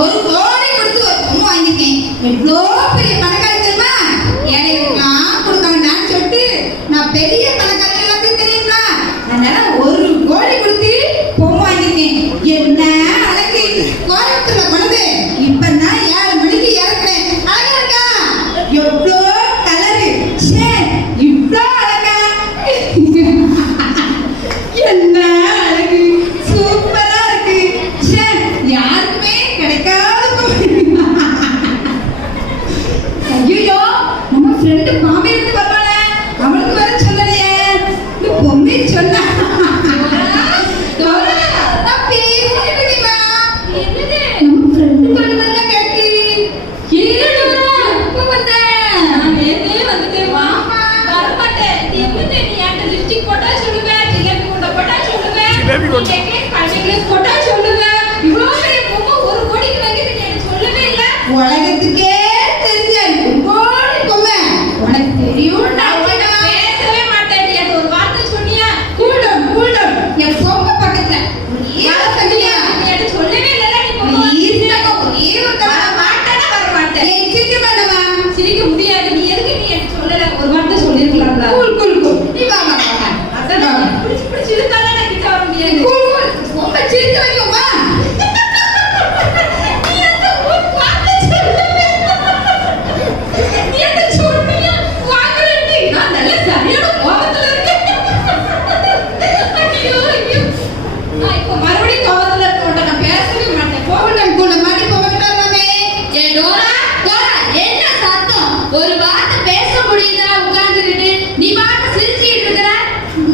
ஒரு கோடி கொடுத்து ஒரு பொண்ணு வாங்கியிருக்கேன். எவ்வளோ பெரிய பணக்காரி தெரியுமா? ஏழைகளுக்கெல்லாம் கொடுக்க வேண்டாம்னு சொல்லிட்டு நான் பெரிய பணக்காரி எல்லாத்தையும் தெரியுங்களா? அதனால ஒரு கோடி கொடுத்து பொண்ணு வாங்கியிருக்கேன். என்ன அழகு! கோயம்புத்தூர்ல கொண்டு இப்பதான் 7 மணிக்கு இறக்குறேன். அழகா இருக்கா? எவ்வளோ கலரு! இவ்வளோ அழகா! என்ன அழகு! சூப்பரா இருக்கு. யாருக்குமே கிடைக்காத ஐயோ, நம்ம ஃப்ரெண்டு மாமியிலிருந்து வருவாளே, அவளுக்கு வர சொல்லலையே. பொம்மை சொன்னா உலகத்துக்கே தெரிஞ்ச கோடி பொம்மை உனக்கு தெரியும். பேசவே மாட்டேன். எனக்கு ஒரு வார்த்தை சொன்னியா? கூடம் கூடம் என் பொம்மை பக்கத்துல சொல்லியா? எனக்கு சொல்லவே இல்லை. வர மாட்டேன். சிரிக்க வேண்டாமா? சிரிக்க முடியாது. நீ எதுக்கு நீ எனக்கு சொல்லல? ஒரு வார்த்தை சொல்லிருக்கலாம்ல. கூல் கூல் கூல் நீ வாமா வாமா. அதான் பிடிச்சி இழுத்தாலே நான் கிட்ட வர முடியாது. கூல் கூல் பொம்மை சிரிக்க வைக்குமா? ஒரு வார்த்தை பேச முடியுதா? உட்கார்ந்துட்டு நீ வார்த்தை சிரிச்சிட்டு இருக்கிற.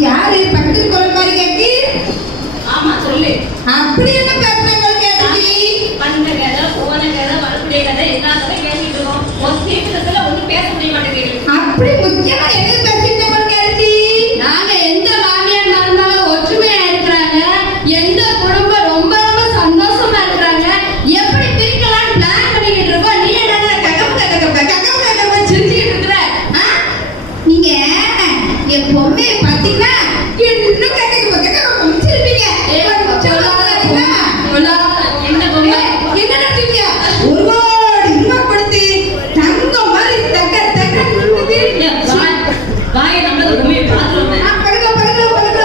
யாரு பக்கத்துல குரல் மாதிரி கேட்கு? ஆமா சொல்லு. அப்படி என்ன பேசுறீங்க? கேட்டுச்சு பண்ண கதை போன கதை வரக்கூடிய கதை எல்லாத்தையும் பேசிட்டு இருக்கோம். ஒரு சீக்கிரத்துல ஒன்றும் பேச முடிய மாட்டேங்குது. அப்படி முக்கியமா எது பேசிட்டு கேட்டுச்சு? நாங்க எந்த மாமியார் மருமகளும் ஒற்றுமையா இருக்கிறாங்க. எந்த குடும்பம் ரொம்ப ரொம்ப சந்தோஷமா இருக்கிறாங்க. எப்படி பிரிக்கலாம்னு பிளான் பண்ணிக்கிட்டு இருக்கோம். நீ என்ன நீங்க என் பொம்மையை பார்த்தீங்கன்னா இன்னும் கேட்க முடிச்சிருப்பீங்க. என்ன பொம்மை என்ன நினைச்சீங்க? ஒரு கோடி ரூபாய் கொடுத்து தங்கம் மாதிரி தக்க வாயை நம்ம பொம்மையை பார்த்துருவோம். படுக்க படுக்க படுக்க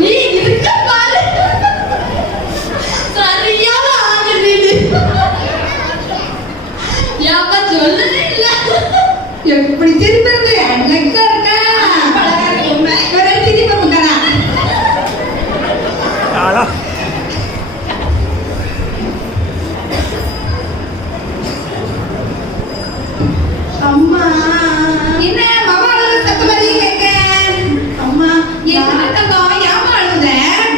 நீ இருக்க பாரு. எப்படி திருப்பது? அழகா இருக்கா? அம்மா என்ன மாமா அழுது சத்த மாதிரி கேட்க? அம்மா என்ன தங்கம் யாமா அழுத?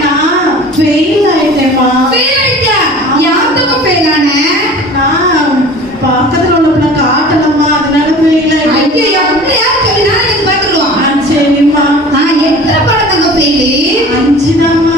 நான் ஃபெயில் ஆயிட்டேம்மா. ஃபெயில் ஆயிட்டா? யாத்துக்கு ஃபெயில் ஆன? நான் பக்கத்துல உள்ள பிள்ளை காட்டலம்மா, அதனால ஃபெயில் ஆயிட்டேன். ஐயோ அப்படியா? சரி நான் இது பாத்துருவோம். சரிம்மா. எத்தனை படம் தங்க ஃபெயில்? 5 தாம்மா.